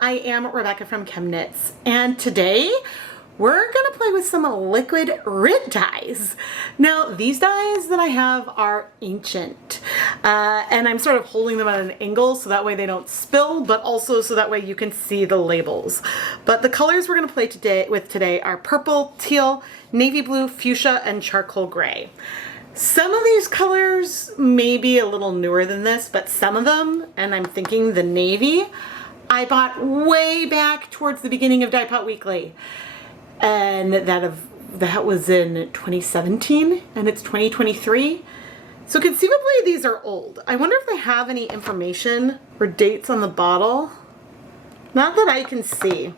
I am Rebecca from ChemKnits, and today we're gonna play with some liquid Rit dyes. Now, these dyes that I have are ancient, and I'm sort of holding them at an angle so that way they don't spill, but also so that way you can see the labels. But the colors we're gonna play with today are purple, teal, navy blue, fuchsia, and charcoal gray. Some of these colors may be a little newer than this, but some of them, and I'm thinking the navy, I bought way back towards the beginning of Dyepot Weekly. And that was in 2017, and it's 2023. So conceivably these are old. I wonder if they have any information or dates on the bottle. Not that I can see.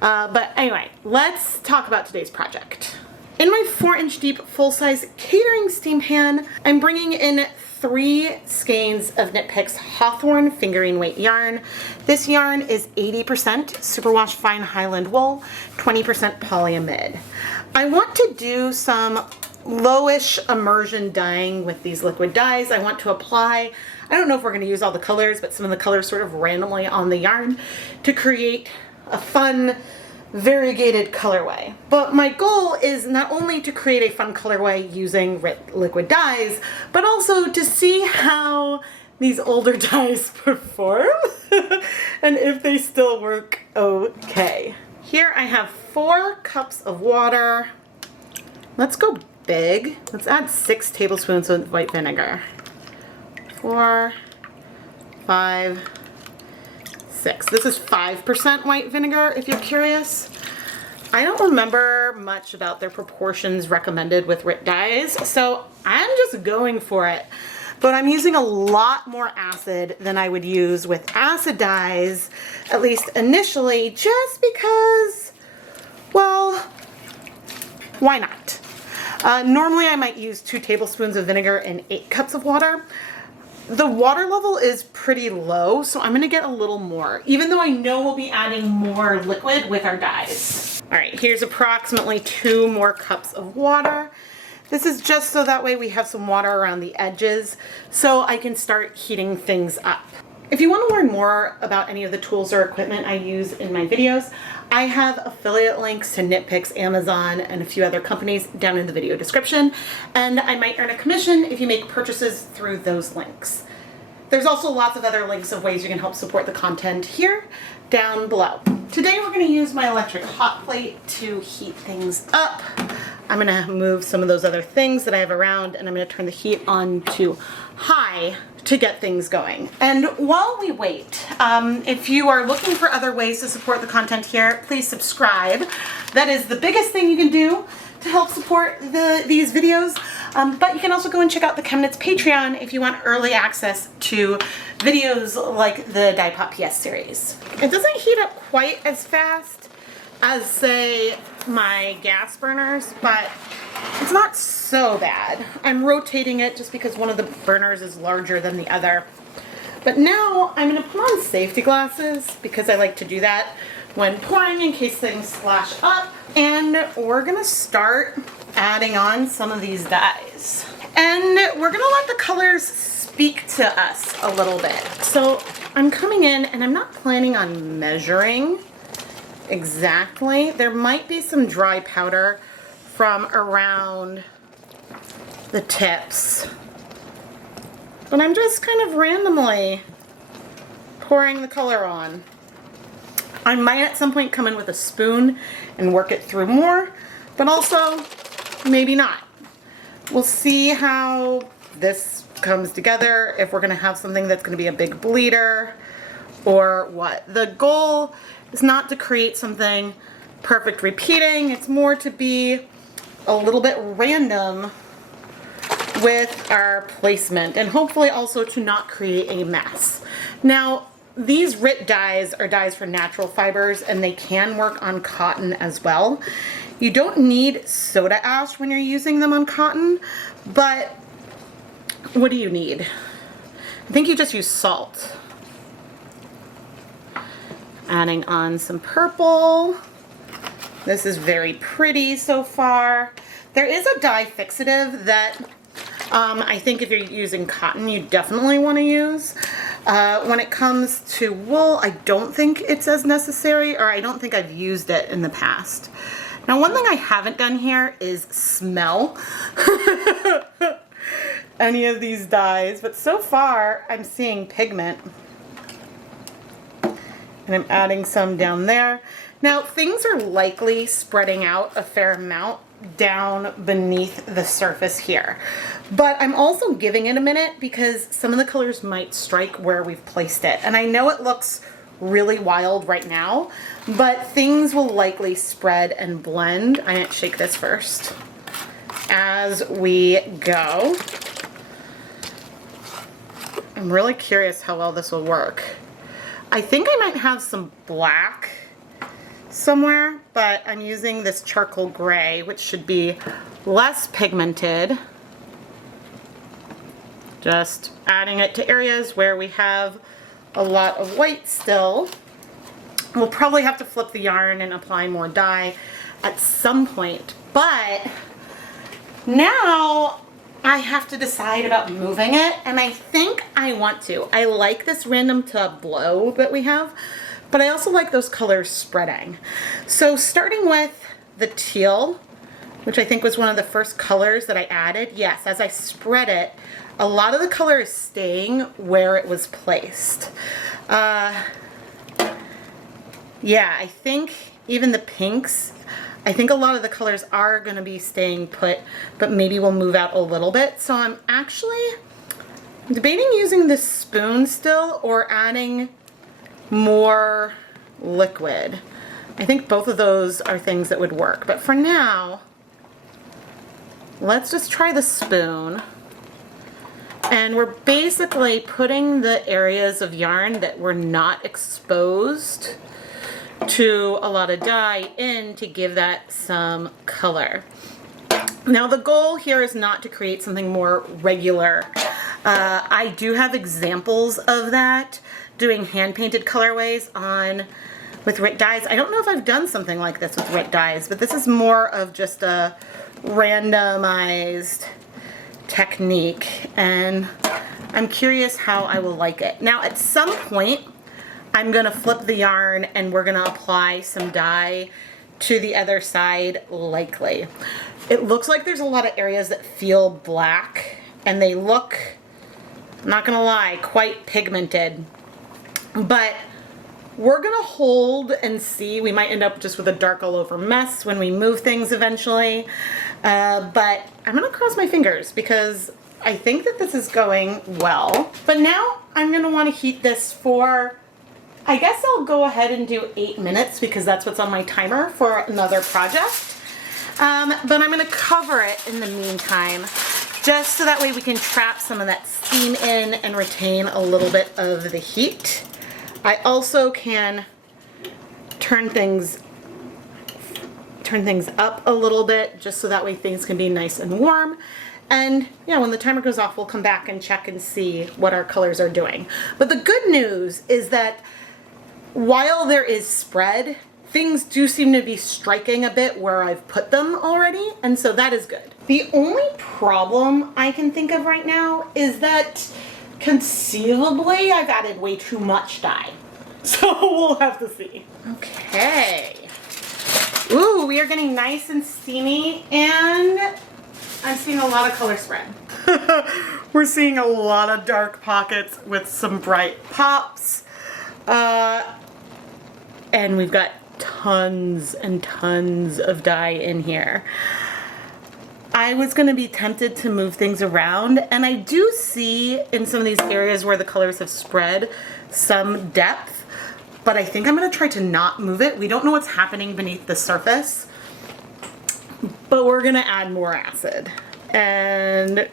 But anyway, let's talk about today's project. In my 4-inch deep full-size catering steam pan, I'm bringing in 3 skeins of Knit Picks Hawthorne fingering weight yarn. This yarn is 80% superwash fine Highland wool, 20% polyamide. I want to do some lowish immersion dyeing with these liquid dyes. I want to apply, I don't know if we're going to use all the colors, but some of the colors sort of randomly on the yarn to create a fun variegated colorway. But my goal is not only to create a fun colorway using Rit Liquid Dyes, but also to see how these older dyes perform and if they still work okay. Here I have 4 cups of water. Let's go big. Let's add 6 tablespoons of white vinegar. 4, 5, 6. This is 5% white vinegar, if you're curious. I don't remember much about their proportions recommended with Rit dyes, so I'm just going for it. But I'm using a lot more acid than I would use with acid dyes, at least initially, just because, well, why not? Normally I might use 2 tablespoons of vinegar and 8 cups of water. The water level is pretty low, so I'm gonna get a little more, even though I know we'll be adding more liquid with our dyes. All right, here's approximately 2 more cups of water. This is just so that way we have some water around the edges so I can start heating things up. If you want to learn more about any of the tools or equipment I use in my videos, I have affiliate links to Knit Picks, Amazon, and a few other companies down in the video description, and I might earn a commission if you make purchases through those links. There's also lots of other links of ways you can help support the content here down below. Today we're going to use my electric hot plate to heat things up. I'm going to move some of those other things that I have around, and I'm going to turn the heat on to high to get things going. And while we wait, if you are looking for other ways to support the content here, please subscribe. That is the biggest thing you can do to help support these videos. But you can also go and check out the ChemKnits Patreon if you want early access to videos like the Dyepot PS series. It doesn't heat up quite as fast as, say, my gas burners, but it's not so bad. I'm rotating it just because one of the burners is larger than the other. But now I'm going to put on safety glasses because I like to do that when pouring in case things splash up. And we're going to start adding on some of these dyes. And we're going to let the colors speak to us a little bit. So I'm coming in and I'm not planning on measuring exactly. There might be some dry powder from around the tips, but I'm just kind of randomly pouring the color on. I might at some point come in with a spoon and work it through more, but also maybe not. We'll see how this comes together, if we're going to have something that's going to be a big bleeder or what. The goal is not to create something perfect repeating. It's more to be a little bit random with our placement, and hopefully also to not create a mess. Now, these Rit dyes are dyes for natural fibers, and they can work on cotton as well. You don't need soda ash when you're using them on cotton, but what do you need? I think you just use salt. Adding on some purple. This is very pretty so far. There is a dye fixative that I think if you're using cotton, you definitely want to use. When it comes to wool, I don't think it's as necessary, or I don't think I've used it in the past. Now, one thing I haven't done here is smell any of these dyes, but so far I'm seeing pigment. And I'm adding some down there. Now, things are likely spreading out a fair amount down beneath the surface here. But I'm also giving it a minute because some of the colors might strike where we've placed it. And I know it looks really wild right now, but things will likely spread and blend. I didn't shake this first. As we go. I'm really curious how well this will work. I think I might have some black somewhere, but I'm using this charcoal gray, which should be less pigmented. Just adding it to areas where we have a lot of white still. We'll probably have to flip the yarn and apply more dye at some point, but now I have to decide about moving it, and I think I want to. I like this random tableau that we have, but I also like those colors spreading. So starting with the teal, which I think was one of the first colors that I added. Yes, as I spread it, a lot of the color is staying where it was placed. Yeah, I think even the pinks, I think a lot of the colors are going to be staying put, but maybe we'll move out a little bit. So I'm actually debating using this spoon still or adding more liquid. I think both of those are things that would work. But for now, let's just try the spoon. And we're basically putting the areas of yarn that were not exposed to a lot of dye in to give that some color. Now the goal here is not to create something more regular. I do have examples of that, doing hand-painted colorways on with Rit dyes. I don't know if I've done something like this with Rit dyes, but this is more of just a randomized technique, and I'm curious how I will like it. Now at some point I'm gonna flip the yarn and we're gonna apply some dye to the other side likely. It looks like there's a lot of areas that feel black and they look, I'm not gonna lie, quite pigmented. But we're gonna hold and see. We might end up just with a dark all over mess when we move things eventually. But I'm gonna cross my fingers because I think that this is going well. But now I'm gonna wanna heat this for, I guess I'll go ahead and do 8 minutes because that's what's on my timer for another project. But I'm gonna cover it in the meantime, just so that way we can trap some of that steam in and retain a little bit of the heat. I also can turn things up a little bit just so that way things can be nice and warm. And yeah, when the timer goes off, we'll come back and check and see what our colors are doing. But the good news is that while there is spread, things do seem to be striking a bit where I've put them already, and so that is good. The only problem I can think of right now is that conceivably I've added way too much dye. So we'll have to see. Okay. Ooh, we are getting nice and steamy, and I'm seeing a lot of color spread. We're seeing a lot of dark pockets with some bright pops. And we've got tons and tons of dye in here. I was going to be tempted to move things around, and I do see in some of these areas where the colors have spread some depth, but I think I'm going to try to not move it. We don't know what's happening beneath the surface, but we're going to add more acid and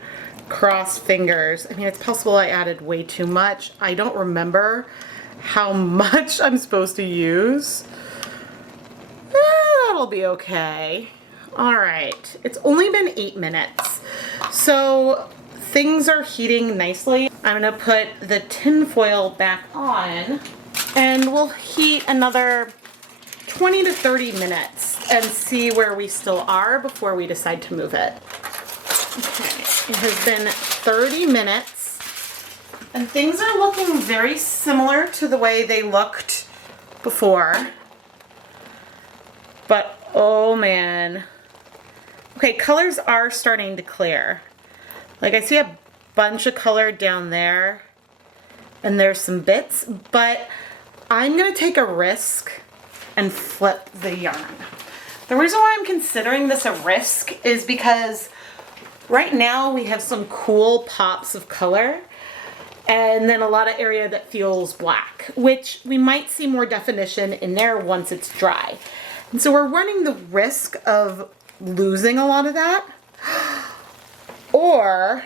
cross fingers. I mean, it's possible I added way too much. I don't remember how much I'm supposed to use. That'll be okay. All right, it's only been 8 minutes, so things are heating nicely. I'm gonna put the tin foil back on, and we'll heat another 20 to 30 minutes and see where we still are before we decide to move it. Okay, it has been 30 minutes, And things are looking very similar to the way they looked before. But, oh man. Okay, colors are starting to clear. Like I see a bunch of color down there. And there's some bits, but I'm gonna take a risk and flip the yarn. The reason why I'm considering this a risk is because right now we have some cool pops of color and then a lot of area that feels black, which we might see more definition in there once it's dry. And so we're running the risk of losing a lot of that, or,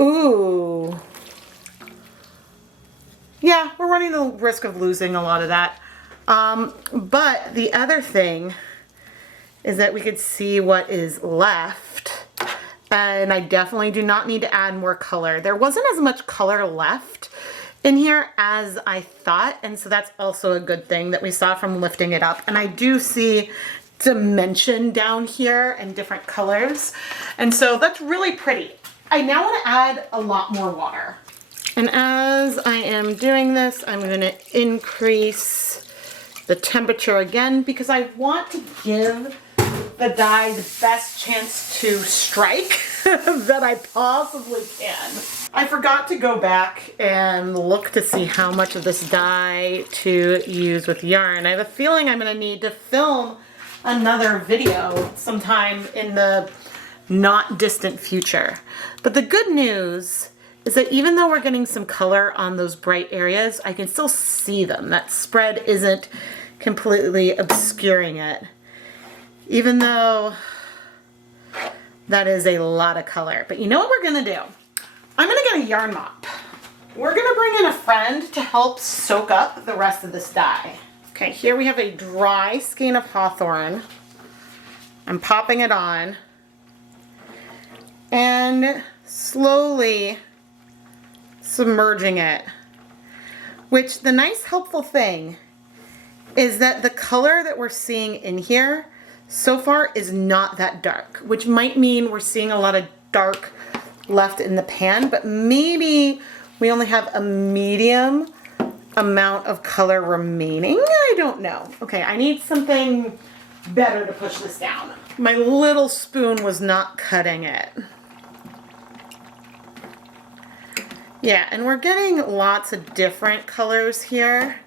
ooh, yeah, we're running the risk of losing a lot of that. But the other thing is that we could see what is left, and I definitely do not need to add more color. There wasn't as much color left in here as I thought, and so that's also a good thing that we saw from lifting it up. And I do see dimension down here and different colors, and so that's really pretty. I now want to add a lot more water. And as I am doing this, I'm going to increase the temperature again because I want to give the dye the best chance to strike that I possibly can. I forgot to go back and look to see how much of this dye to use with yarn. I have a feeling I'm going to need to film another video sometime in the not distant future. But the good news is that even though we're getting some color on those bright areas, I can still see them. That spread isn't completely obscuring it. Even though that is a lot of color. But you know what we're gonna do? I'm gonna get a yarn mop. We're gonna bring in a friend to help soak up the rest of this dye. Okay, here we have a dry skein of Hawthorne. I'm popping it on and slowly submerging it, which the nice helpful thing is that the color that we're seeing in here so far is not that dark, which might mean we're seeing a lot of dark left in the pan, but maybe we only have a medium amount of color remaining. I don't know. Okay, I need something better to push this down. My little spoon was not cutting it. Yeah, and we're getting lots of different colors here.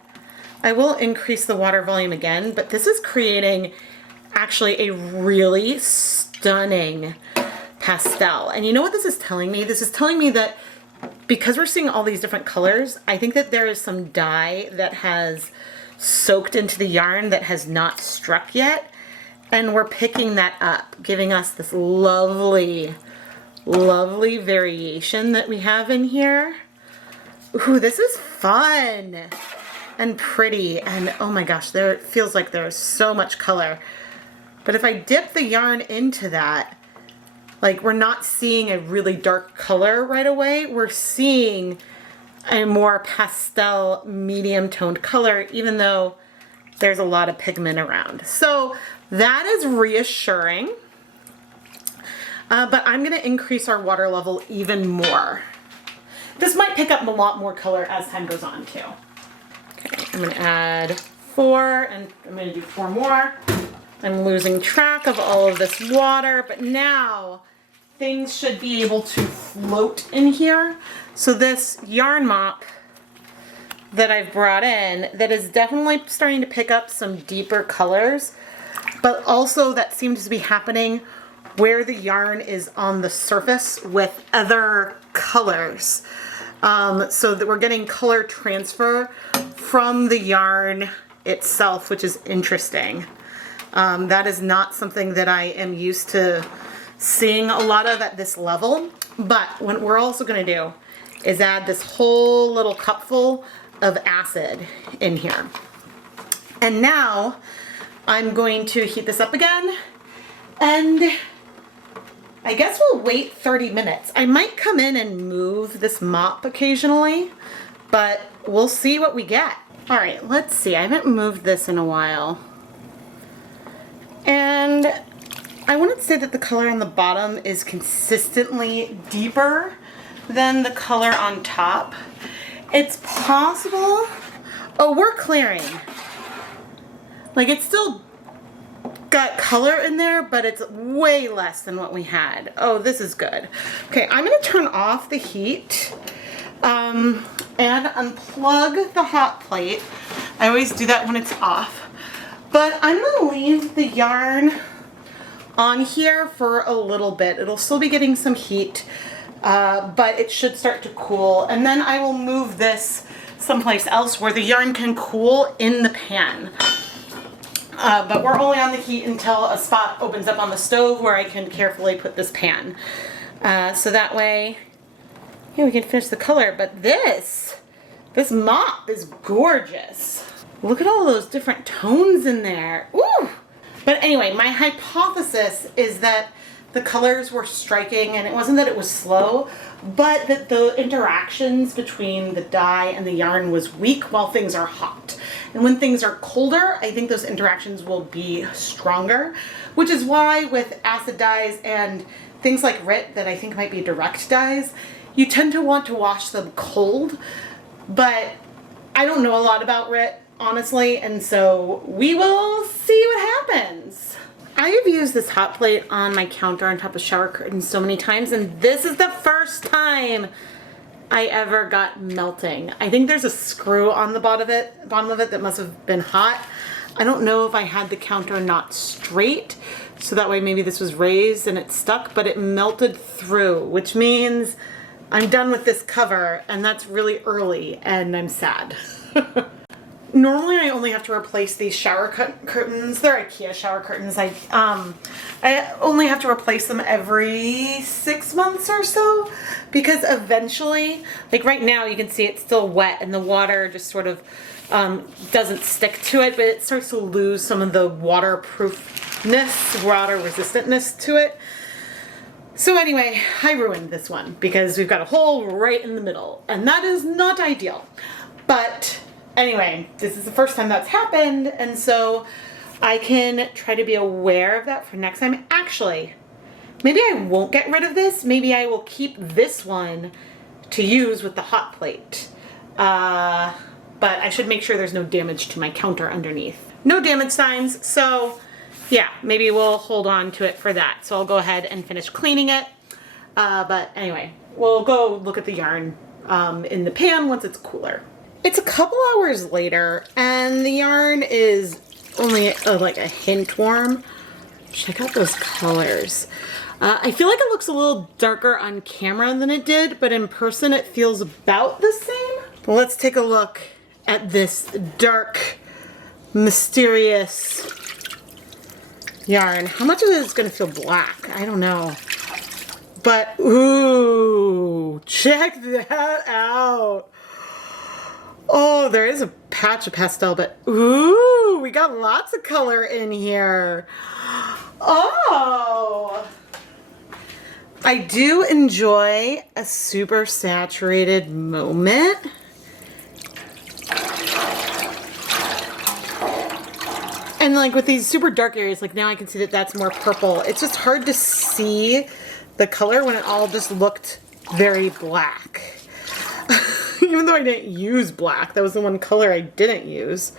I will increase the water volume again, but this is creating actually a really stunning pastel. And you know what this is telling me? This is telling me that because we're seeing all these different colors, I think that there is some dye that has soaked into the yarn that has not struck yet. And we're picking that up, giving us this lovely, lovely variation that we have in here. Ooh, this is fun and pretty. And oh my gosh, there it feels like there's so much color. But if I dip the yarn into that, like we're not seeing a really dark color right away. We're seeing a more pastel, medium toned color, even though there's a lot of pigment around. So that is reassuring. But I'm gonna increase our water level even more. This might pick up a lot more color as time goes on too. Okay, I'm gonna add 4 and I'm gonna do 4 more. I'm losing track of all of this water, but now things should be able to float in here. So this yarn mop that I've brought in, that is definitely starting to pick up some deeper colors, but also that seems to be happening where the yarn is on the surface with other colors. So that we're getting color transfer from the yarn itself, which is interesting. That is not something that I am used to seeing a lot of at this level. But what we're also going to do is add this whole little cupful of acid in here. And now I'm going to heat this up again, and I guess we'll wait 30 minutes. I might come in and move this mop occasionally, but we'll see what we get. All right, let's see. I haven't moved this in a while. And I want to say that the color on the bottom is consistently deeper than the color on top. It's possible. Oh, we're clearing. Like, it's still got color in there, but it's way less than what we had. Oh, this is good. Okay, I'm gonna turn off the heat and unplug the hot plate. I always do that when it's off. But I'm gonna leave the yarn on here for a little bit. It'll still be getting some heat, but it should start to cool. And then I will move this someplace else where the yarn can cool in the pan. But we're only on the heat until a spot opens up on the stove where I can carefully put this pan. So that way, yeah, we can finish the color. But this mop is gorgeous. Look at all those different tones in there. Ooh! But anyway, my hypothesis is that the colors were striking, and it wasn't that it was slow, but that the interactions between the dye and the yarn was weak while things are hot. And when things are colder, I think those interactions will be stronger, which is why with acid dyes and things like Rit that I think might be direct dyes, you tend to want to wash them cold. But I don't know a lot about Rit, honestly, and so we will see what happens. I have used this hot plate on my counter on top of shower curtains so many times, and this is the first time I ever got melting. I think there's a screw on the bottom of it that must have been hot. I don't know if I had the counter not straight, so that way maybe this was raised and it stuck, but it melted through, which means I'm done with this cover, and that's really early, and I'm sad. Normally I only have to replace these shower curtains. They're IKEA shower curtains. I only have to replace them every 6 months or so, because eventually, like right now you can see it's still wet and the water just sort of doesn't stick to it, but it starts to lose some of the waterproofness, water resistantness to it. So anyway, I ruined this one because we've got a hole right in the middle, and that is not ideal. But anyway, this is the first time that's happened, and so I can try to be aware of that for next time. Actually, maybe I won't get rid of this. Maybe I will keep this one to use with the hot plate. But I should make sure there's no damage to my counter underneath. No damage signs, so yeah, maybe we'll hold on to it for that. So I'll go ahead and finish cleaning it. But anyway, we'll go look at the yarn in the pan once it's cooler. It's a couple hours later, and the yarn is only like a hint warm. Check out those colors. I feel like it looks a little darker on camera than it did, but in person it feels about the same. Let's take a look at this dark, mysterious yarn. How much of it is going to feel black? I don't know. But, ooh, check that out. Oh, there is a patch of pastel, but ooh, we got lots of color in here. Oh, I do enjoy a super saturated moment. And like with these super dark areas, like now I can see that that's more purple. It's just hard to see the color when it all just looked very black. Even though I didn't use black, that was the one color I didn't use.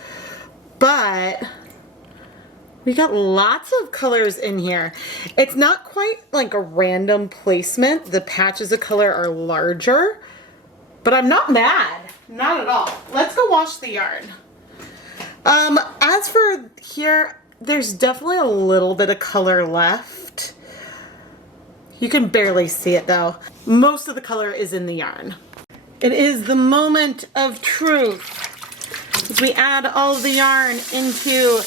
But we got lots of colors in here. It's not quite like a random placement. The patches of color are larger, but I'm not mad, not at all. Let's go wash the yarn. As for here, there's definitely a little bit of color left. You can barely see it though. Most of the color is in the yarn. It is the moment of truth as we add all of the yarn into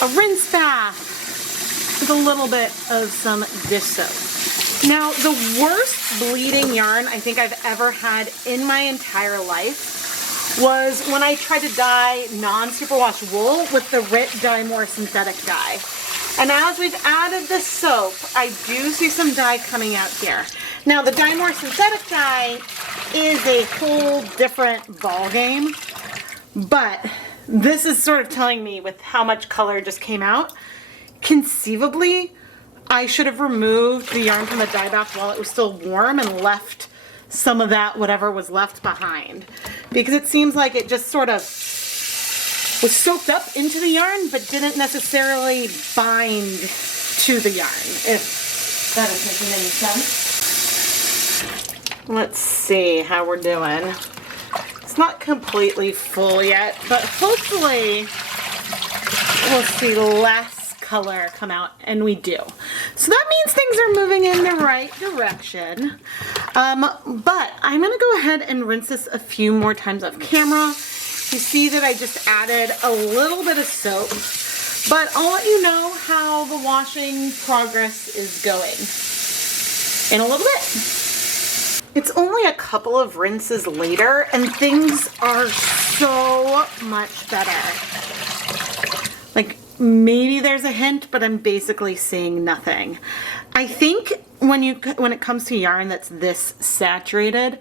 a rinse bath with a little bit of some dish soap. Now, the worst bleeding yarn I think I've ever had in my entire life was when I tried to dye non-superwash wool with the Rit More synthetic dye. And as we've added the soap, I do see some dye coming out here. Now, the More synthetic dye is a whole different ball game, but this is sort of telling me with how much color just came out. Conceivably, I should have removed the yarn from the dye bath while it was still warm and left some of that, whatever was left behind, because it seems like it just sort of was soaked up into the yarn, but didn't necessarily bind to the yarn, if that is making any sense. Let's see how we're doing. It's not completely full yet, but hopefully we'll see less color come out, and we do. So that means things are moving in the right direction. But I'm gonna go ahead and rinse this a few more times off camera. You see that I just added a little bit of soap, but I'll let you know how the washing progress is going in a little bit. It's only a couple of rinses later and things are so much better. Like maybe there's a hint, but I'm basically seeing nothing. I think when it comes to yarn that's this saturated,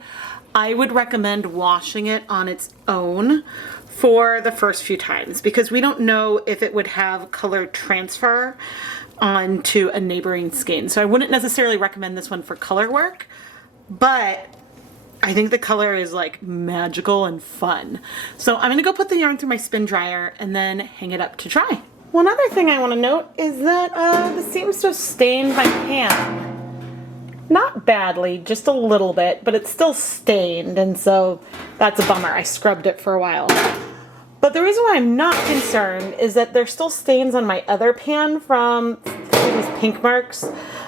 I would recommend washing it on its own for the first few times, because we don't know if it would have color transfer onto a neighboring skein. So I wouldn't necessarily recommend this one for color work, but I think the color is like magical and fun. So I'm gonna go put the yarn through my spin dryer and then hang it up to dry. One other thing I want to note is that this seems to have stained my pan. Not badly, just a little bit, but it's still stained, and so that's a bummer. I scrubbed it for a while. But the reason why I'm not concerned is that there's still stains on my other pan from these pink marks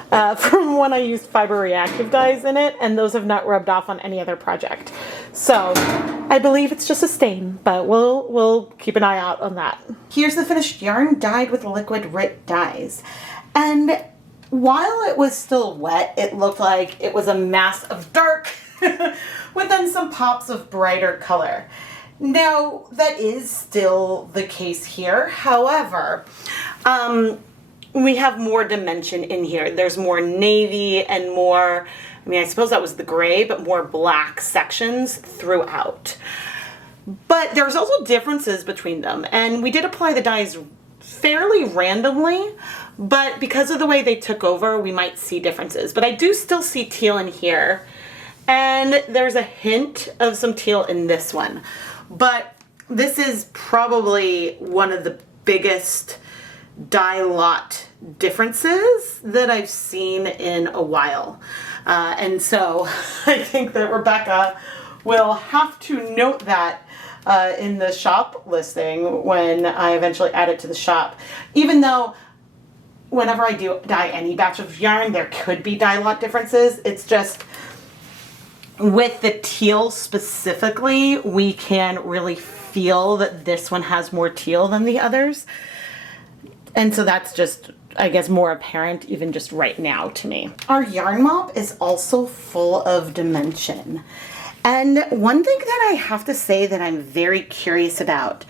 from when I used fiber reactive dyes in it, and those have not rubbed off on any other project. So I believe it's just a stain, but we'll keep an eye out on that. Here's the finished yarn dyed with liquid Rit dyes. And while it was still wet, it looked like it was a mass of dark with then some pops of brighter color. Now, that is still the case here. However, we have more dimension in here. There's more navy and more, I mean, I suppose that was the gray, but more black sections throughout. But there's also differences between them, and we did apply the dyes fairly randomly, but because of the way they took over, we might see differences. But I do still see teal in here, and there's a hint of some teal in this one. But this is probably one of the biggest dye lot differences that I've seen in a while. And so I think that Rebecca will have to note that in the shop listing when I eventually add it to the shop. Even though whenever I do dye any batch of yarn, there could be dye lot differences. It's just with the teal specifically, we can really feel that this one has more teal than the others. And so that's just, I guess, more apparent even just right now to me. Our yarn mop is also full of dimension. And one thing that I have to say that I'm very curious about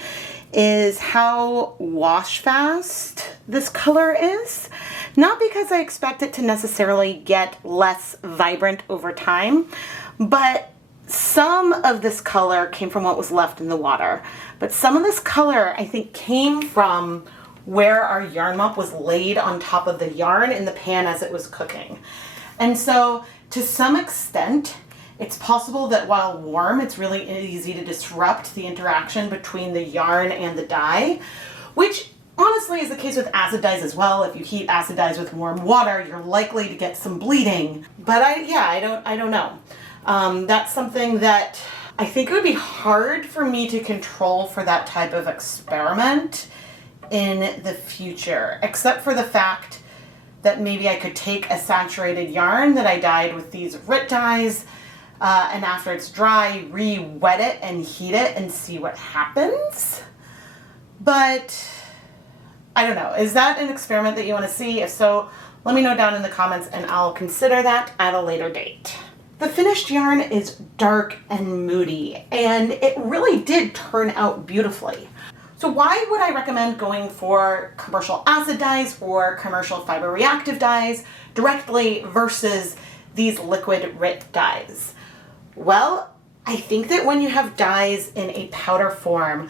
is how wash fast this color is. Not because I expect it to necessarily get less vibrant over time, but some of this color came from what was left in the water. But some of this color, I think, came from where our yarn mop was laid on top of the yarn in the pan as it was cooking. And so to some extent, it's possible that while warm, it's really easy to disrupt the interaction between the yarn and the dye, which honestly is the case with acid dyes as well. If you heat acid dyes with warm water, you're likely to get some bleeding. But I don't know. That's something that I think it would be hard for me to control for that type of experiment in the future, except for the fact that maybe I could take a saturated yarn that I dyed with these Rit dyes, and after it's dry, re-wet it and heat it and see what happens. But I don't know. Is that an experiment that you want to see? If so, let me know down in the comments and I'll consider that at a later date. The finished yarn is dark and moody, and it really did turn out beautifully. So why would I recommend going for commercial acid dyes or commercial fiber reactive dyes directly versus these liquid Rit dyes? Well, I think that when you have dyes in a powder form,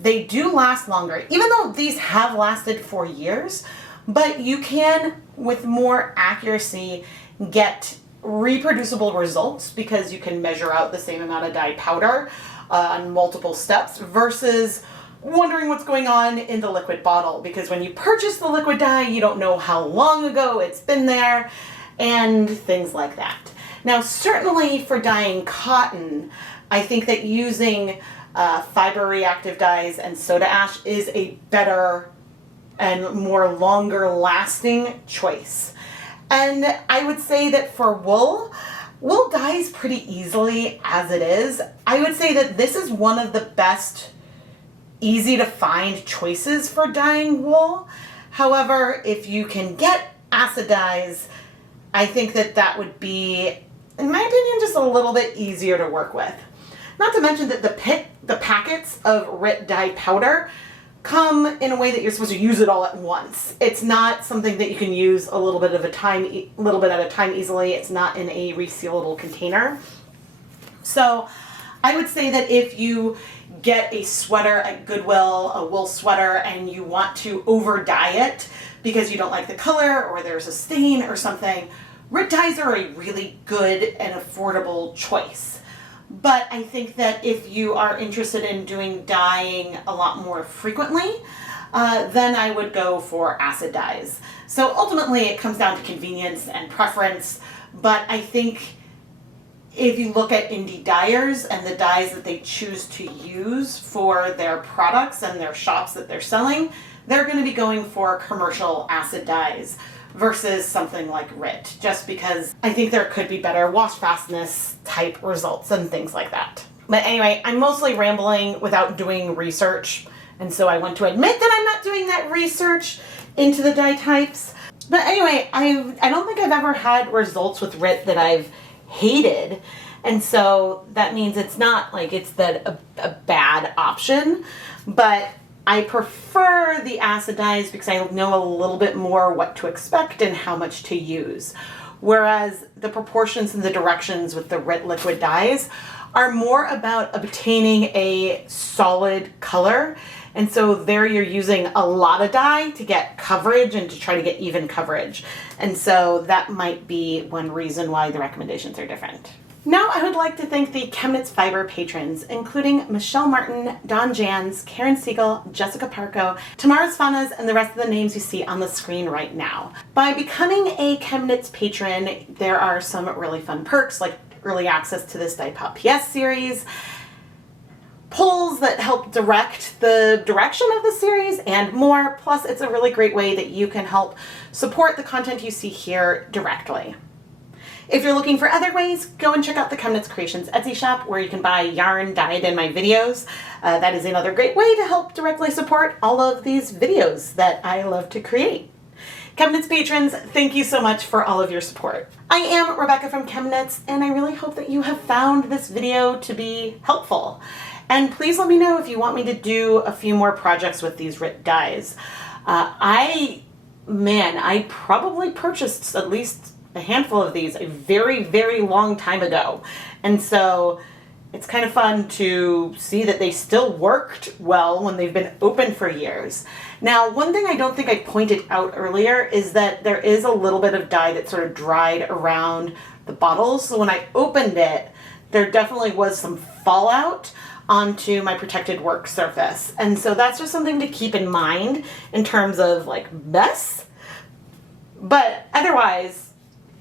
they do last longer, even though these have lasted for years, but you can, with more accuracy, get reproducible results because you can measure out the same amount of dye powder on multiple steps versus wondering what's going on in the liquid bottle, because when you purchase the liquid dye, you don't know how long ago it's been there and things like that. Now, certainly for dyeing cotton, I think that using fiber reactive dyes and soda ash is a better and more longer lasting choice. And I would say that for wool dyes pretty easily as it is. I would say that this is one of the best easy to find choices for dyeing wool. However, if you can get acid dyes, I think that that would be, in my opinion, just a little bit easier to work with. Not to mention that the packets of Rit dye powder come in a way that you're supposed to use it all at once. It's not something that you can use a little bit at a time easily. It's not in a resealable container. So I would say that if you get a sweater at Goodwill, a wool sweater, and you want to over dye it because you don't like the color or there's a stain or something, Rit dyes are a really good and affordable choice. But I think that if you are interested in doing dyeing a lot more frequently, then I would go for acid dyes. So ultimately it comes down to convenience and preference, but I think if you look at indie dyers and the dyes that they choose to use for their products and their shops that they're selling, they're going to be going for commercial acid dyes versus something like Rit, just because I think there could be better wash fastness type results and things like that. But anyway, I'm mostly rambling without doing research, and so I want to admit that I'm not doing that research into the dye types. But anyway, I don't think I've ever had results with Rit that I've hated, and so that means it's not like it's a bad option, but I prefer the acid dyes because I know a little bit more what to expect and how much to use, whereas the proportions and the directions with the Rit Liquid Dyes are more about obtaining a solid color. And so there you're using a lot of dye to get coverage and to try to get even coverage. And so that might be one reason why the recommendations are different. Now I would like to thank the ChemKnits Fiber patrons, including Michelle Martin, Dawn Jans, Karen Siegel, Jessica Parco, Tamara Svanas, and the rest of the names you see on the screen right now. By becoming a ChemKnits patron, there are some really fun perks like early access to this Dyepot PS series, polls that help direct the direction of the series, and more. Plus, it's a really great way that you can help support the content you see here directly. If you're looking for other ways, go and check out the ChemKnits Creations Etsy shop where you can buy yarn dyed in my videos. That is another great way to help directly support all of these videos that I love to create. ChemKnits patrons, thank you so much for all of your support. I am Rebecca from ChemKnits, and I really hope that you have found this video to be helpful. And please let me know if you want me to do a few more projects with these Rit dyes. I probably purchased at least a handful of these a very, very long time ago. And so it's kind of fun to see that they still worked well when they've been open for years. Now, one thing I don't think I pointed out earlier is that there is a little bit of dye that sort of dried around the bottles. So when I opened it, there definitely was some fallout onto my protected work surface. And so that's just something to keep in mind in terms of like mess. But otherwise,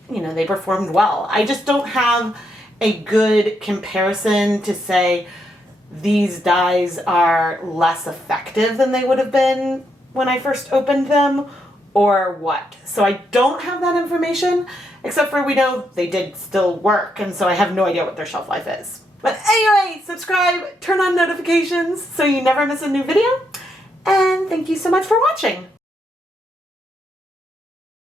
you know, they performed well. I just don't have a good comparison to say these dyes are less effective than they would have been when I first opened them or what. So I don't have that information, except for we know they did still work, and so I have no idea what their shelf life is. But anyway, subscribe, turn on notifications so you never miss a new video, and thank you so much for watching.